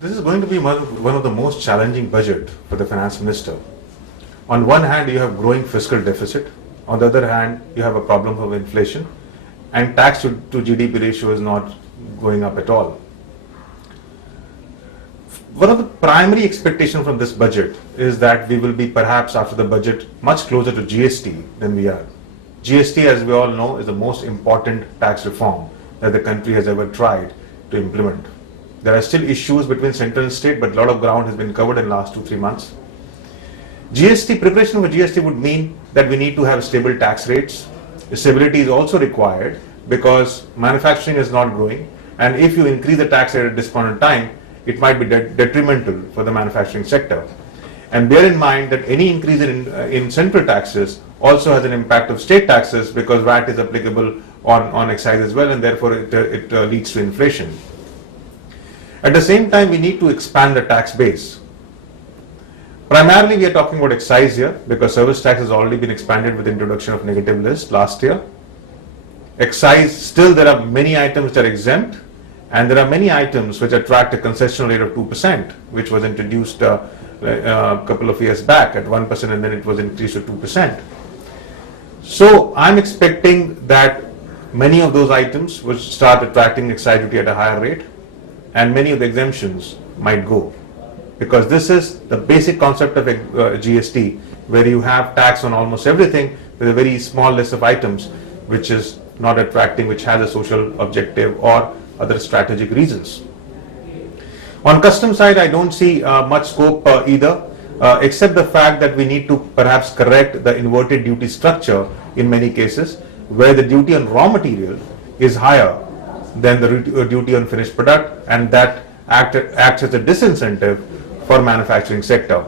This is going to be one of the most challenging budget for the finance minister. On one hand, you have growing fiscal deficit. On the other hand, you have a problem of inflation, and tax to GDP ratio is not going up at all. One of the primary expectations from this budget is that we will be perhaps after the budget much closer to GST than we are. GST, as we all know, is the most important tax reform that the country has ever tried to implement. There are still issues between central and state, but a lot of ground has been covered in the last 2-3 months. Preparation for GST would mean that we need to have stable tax rates. Stability is also required because manufacturing is not growing, and if you increase the tax rate at this point in time, it might be detrimental for the manufacturing sector. And bear in mind that any increase in central taxes also has an impact of state taxes because VAT is applicable on excise as well, and therefore it leads to inflation. At the same time, we need to expand the tax base. Primarily, we are talking about excise here because service tax has already been expanded with the introduction of negative list last year. Excise, still there are many items that are exempt, and there are many items which attract a concessional rate of 2%, which was introduced a couple of years back at 1%, and then it was increased to 2%. So I'm expecting that many of those items will start attracting excise duty at a higher rate, and many of the exemptions might go, because this is the basic concept of GST, where you have tax on almost everything with a very small list of items which is not attracting, which has a social objective or other strategic reasons. On custom side, I don't see much scope either, except the fact that we need to perhaps correct the inverted duty structure in many cases, where the duty on raw material is higher than the duty on finished product, and that acts as a disincentive for manufacturing sector.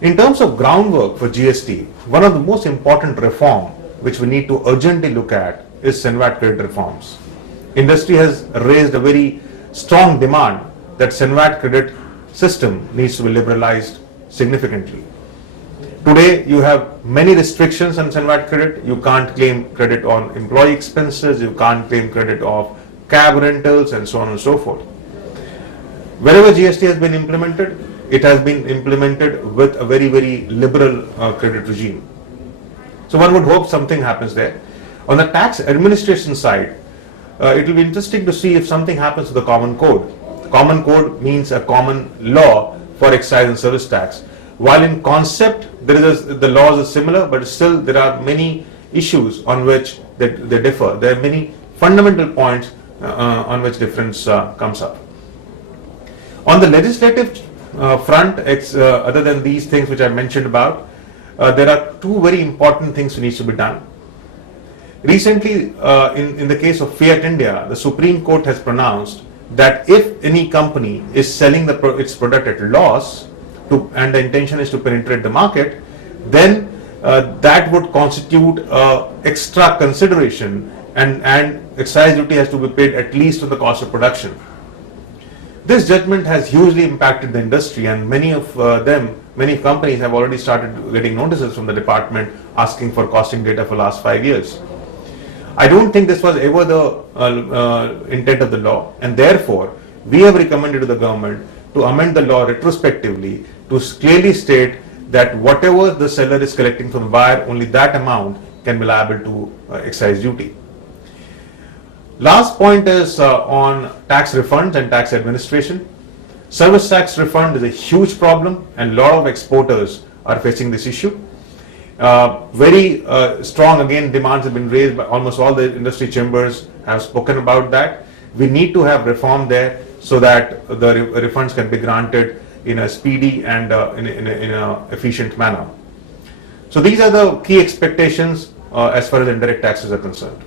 In terms of groundwork for GST, one of the most important reform which we need to urgently look at is SENVAT credit reforms. Industry has raised a very strong demand that SENVAT credit system needs to be liberalized significantly. Today, you have many restrictions on SENVAT credit. You can't claim credit on employee expenses, you can't claim credit of cab rentals, and so on and so forth. Wherever GST has been implemented, it has been implemented with a very, very liberal credit regime. So one would hope something happens there. On the tax administration side, it will be interesting to see if something happens to the common code. Common code means a common law for excise and service tax. While in concept the laws are similar, but still there are many issues on which they differ. There are many fundamental points on which difference comes up. On the legislative front, other than these things which I mentioned about, there are two very important things which needs to be done. Recently, in the case of Fiat India, the Supreme Court has pronounced that if any company is selling its product at loss, and the intention is to penetrate the market, then that would constitute extra consideration, and excise duty has to be paid at least on the cost of production. This judgment has hugely impacted the industry, and many companies have already started getting notices from the department asking for costing data for last 5 years. I don't think this was ever the intent of the law, and therefore we have recommended to the government to amend the law retrospectively to clearly state that whatever the seller is collecting from the buyer, only that amount can be liable to excise duty. Last point is on tax refunds and tax administration. Service tax refund is a huge problem, and a lot of exporters are facing this issue. Very strong, again, demands have been raised by almost all the industry chambers have spoken about that. We need to have reform there so that the refunds can be granted in a speedy and in a efficient manner. So these are the key expectations as far as indirect taxes are concerned.